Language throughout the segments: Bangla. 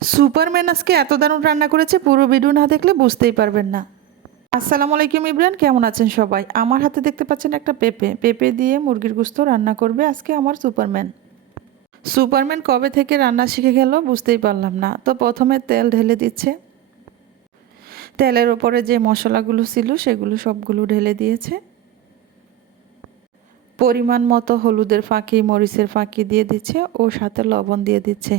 সুপারম্যান আজকে এত দারুণ রান্না করেছে, পুরো ভিডিও না দেখলে বুঝতেই পারবেন না। আসসালামু আলাইকুম ইব্রান, কেমন আছেন সবাই? আমার হাতে দেখতে পাচ্ছেন একটা পেঁপে দিয়ে মুরগির গোস্ত রান্না করবে আজকে আমার সুপারম্যান। সুপারম্যান কবে থেকে রান্না শিখে গেল বুঝতেই পারলাম না। তো প্রথমে তেল ঢেলে দিচ্ছে, তেলের ওপরে যে মশলাগুলো ছিল সেগুলো সবগুলো ঢেলে দিয়েছে। পরিমাণ মতো হলুদের ফাঁকি, মরিচের ফাঁকি দিয়ে দিচ্ছে ও সাথে লবণ দিয়ে দিচ্ছে।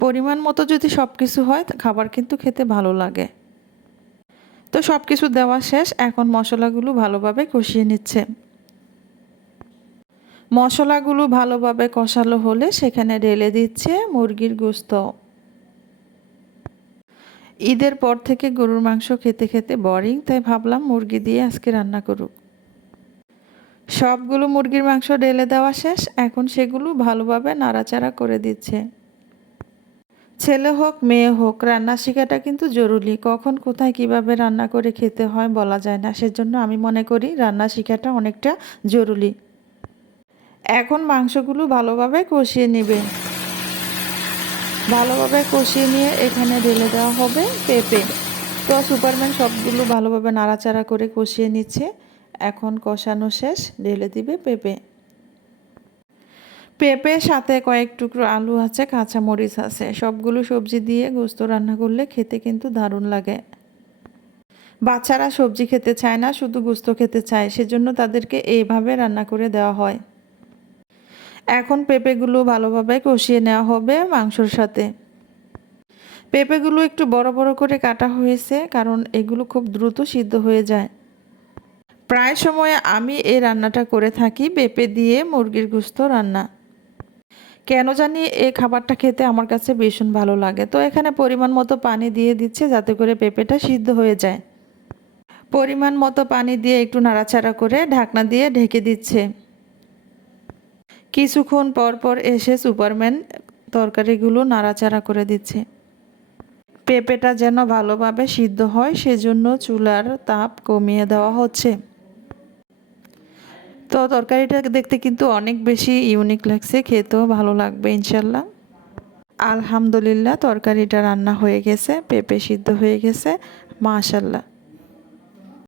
পরিমাণ মতো যদি সব কিছু হয় খাবার কিন্তু খেতে ভালো লাগে। তো সব কিছু দেওয়া শেষ, এখন মশলাগুলো ভালোভাবে কষিয়ে নিচ্ছে। মশলাগুলো ভালোভাবে কষালো হলে সেখানে ঢেলে দিচ্ছে মুরগির গোস্ত। ঈদের পর থেকে গরুর মাংস খেতে খেতে বোরিং, তাই ভাবলাম মুরগি দিয়ে আজকে রান্না করুক। সবগুলো মুরগির মাংস ঢেলে দেওয়া শেষ, এখন সেগুলো ভালোভাবে নাড়াচাড়া করে দিচ্ছে। ছেলে হোক মেয়ে হোক, রান্না শেখাটা কিন্তু জরুরি। কখন কোথায় কিভাবে রান্না করে খেতে হয় বলা যায় না, সেজন্য আমি মনে করি রান্না শেখাটা অনেকটা জরুরি। এখন মাংসগুলো ভালোভাবে কষিয়ে নেবে। ভালোভাবে কষিয়ে নিয়ে এখানে ঢেলে দেওয়া হবে পেঁপে। তো সুপারম্যান সবগুলো ভালোভাবে নাড়াচাড়া করে কষিয়ে নিচ্ছে। এখন কষানো শেষ, ঢেলে দিবে পেঁপে। পেঁপের সাথে কয়েক টুকরো আলু আছে, কাঁচামরিচ আছে। সবগুলো সবজি দিয়ে গোস্ত রান্না করলে খেতে কিন্তু দারুণ লাগে। বাচ্চারা সবজি খেতে চায় না, শুধু গোস্ত খেতে চায়, সেজন্য তাদেরকে এইভাবে রান্না করে দেওয়া হয়। এখন পেঁপেগুলো ভালোভাবে কষিয়ে নেওয়া হবে মাংসর সাথে। পেঁপেগুলো একটু বড় বড় করে কাটা হয়েছে, কারণ এগুলো খুব দ্রুত সিদ্ধ হয়ে যায়। প্রায় সময় আমি এই রান্নাটা করে থাকি, পেঁপে দিয়ে মুরগির গোস্ত রান্না। কেন জানি এই খাবারটা খেতে আমার কাছে ভীষণ ভালো লাগে। তো এখানে পরিমাণ মতো পানি দিয়ে দিচ্ছে যাতে করে পেঁপেটা সিদ্ধ হয়ে যায়। পরিমাণ মতো পানি দিয়ে একটু নাড়াচাড়া করে ঢাকনা দিয়ে ঢেকে দিচ্ছে। কিছুক্ষণ পর পর এসে সুপারম্যান তরকারিগুলো নাড়াচাড়া করে দিচ্ছে। পেঁপেটা যেন ভালোভাবে সিদ্ধ হয় সেজন্য চুলার তাপ কমিয়ে দেওয়া হচ্ছে। তো তরকারিটা দেখতে কিন্তু অনেক বেশি ইউনিক লাগছে, খেতেও ভালো লাগবে ইনশাল্লাহ। আলহামদুলিল্লাহ, তরকারিটা রান্না হয়ে গেছে, পেঁপে সিদ্ধ হয়ে গেছে, মাশাল্লাহ।